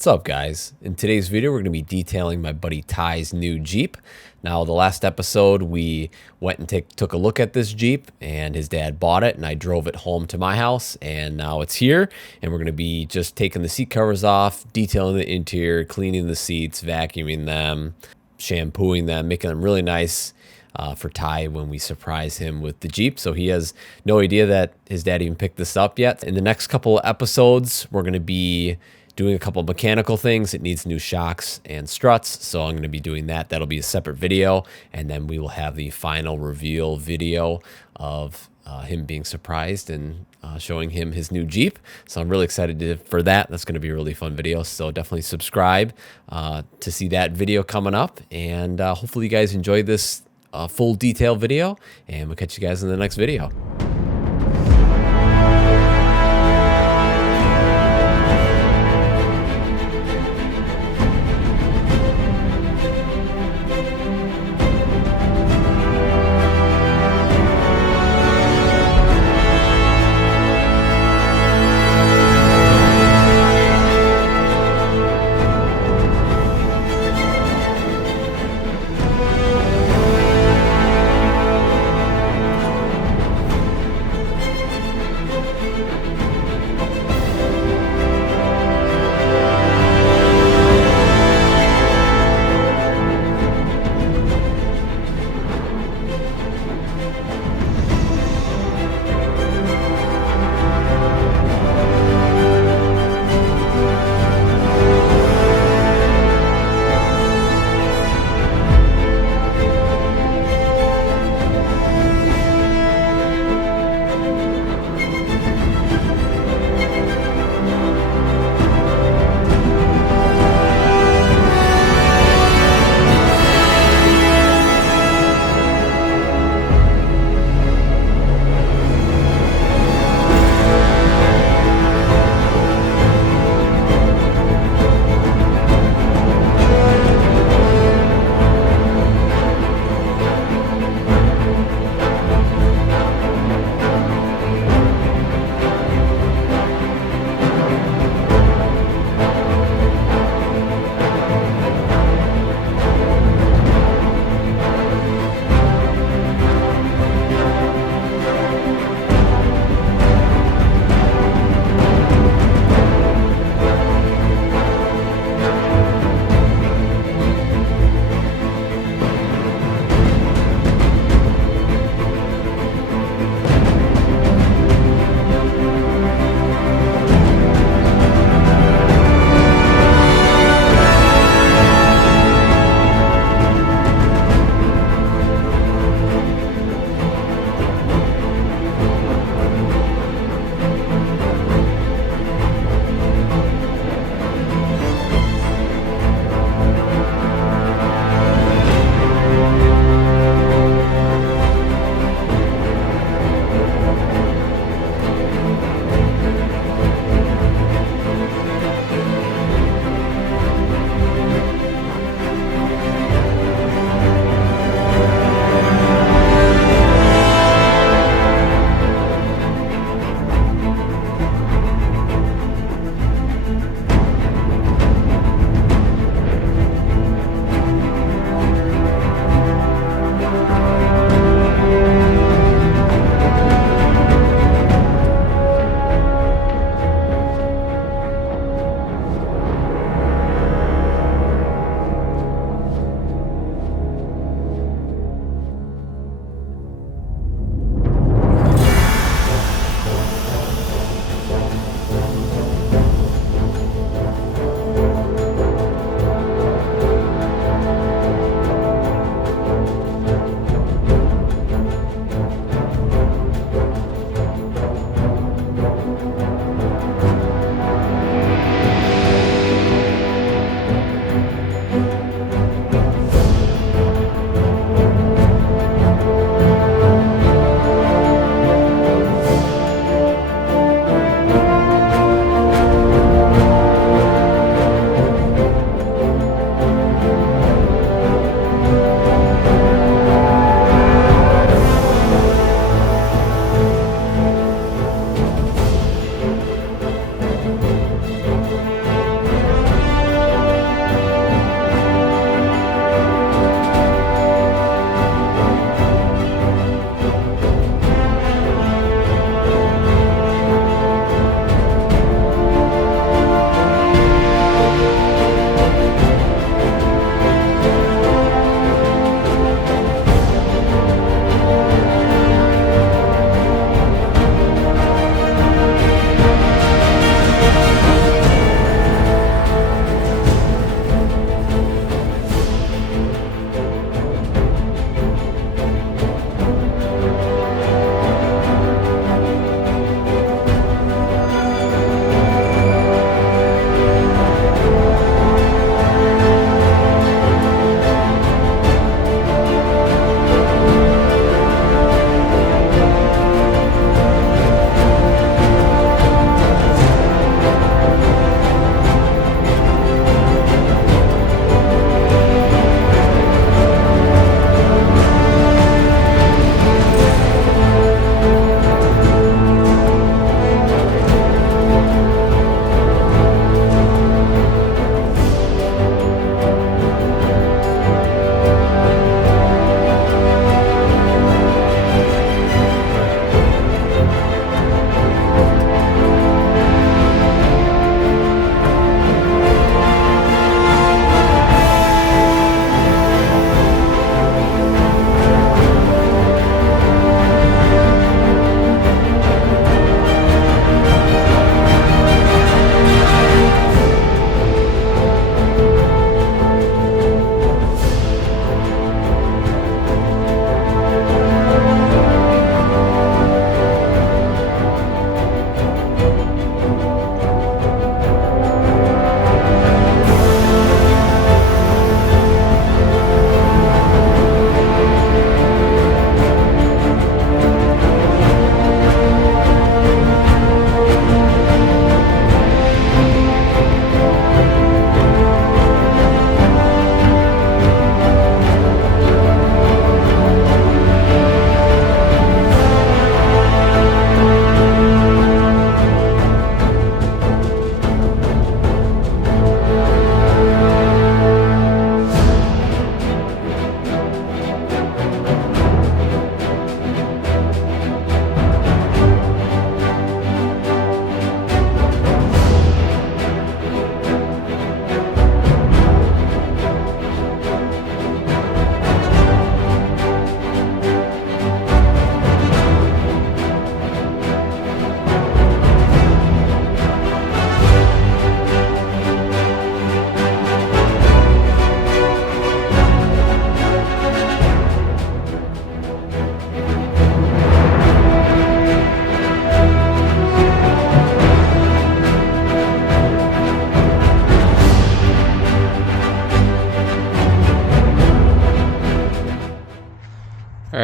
What's up, guys? In today's video, we're going to be detailing my buddy Ty's new Jeep. Now, the last episode, we went and took a look at this Jeep, and his dad bought it, and I drove it home to my house, and now it's here, and we're going to be just taking the seat covers off, detailing the interior, cleaning the seats, vacuuming them, shampooing them, making them really nice for Ty when we surprise him with the Jeep. So he has no idea that his dad even picked this up yet. In the next couple of episodes, we're going to be doing a couple of mechanical things. It needs new shocks and struts, so I'm going to be doing that. That'll be a separate video, and then we will have the final reveal video of him being surprised and showing him his new Jeep. So I'm really excited for that. That's going to be a really fun video, so definitely subscribe to see that video coming up, and hopefully you guys enjoyed this full detail video, and we'll catch you guys in the next video.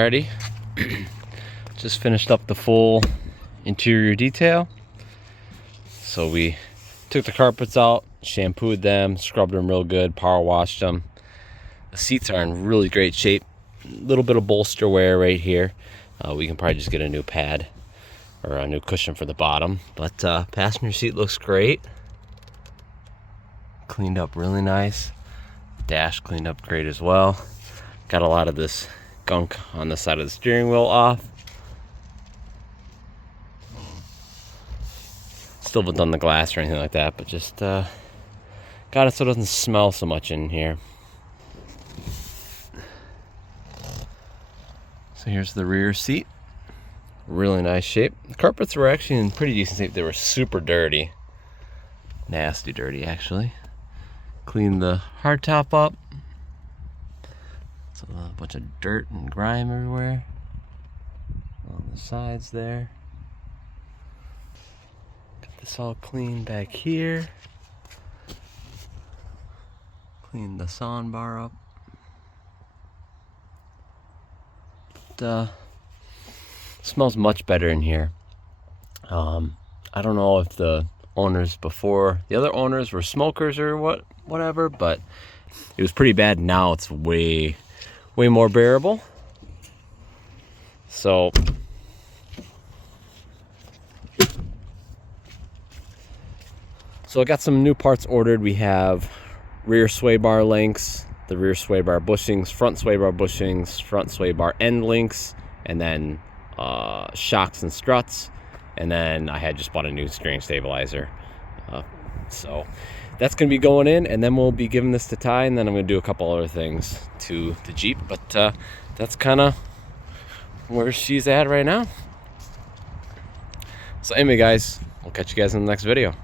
already. Just finished up the full interior detail. So we took the carpets out, shampooed them, scrubbed them real good, power washed them. The seats are in really great shape. A little bit of bolster wear right here. We can probably just get a new pad or a new cushion for the bottom. But passenger seat looks great. Cleaned up really nice. Dash cleaned up great as well. Got a lot of this gunk on the side of the steering wheel off. Still haven't done the glass or anything like that, but just got it so it doesn't smell so much in here. So here's the rear seat. Really nice shape. The carpets were actually in pretty decent shape. They were super dirty. Nasty dirty, actually. Cleaned the hardtop up. So a bunch of dirt and grime everywhere. On the sides there. Got this all clean back here. Cleaned the sound bar up. But, smells much better in here. I don't know if the owners before, the other owners were smokers or whatever, but it was pretty bad. Now it's way more bearable. So I got some new parts ordered. We have rear sway bar links, the rear sway bar bushings, front sway bar bushings, front sway bar end links, and then shocks and struts. And then I had just bought a new steering stabilizer. So that's going to be going in, and then we'll be giving this to Ty, and then I'm going to do a couple other things to the Jeep. But that's kind of where she's at right now. So anyway, guys, I'll catch you guys in the next video.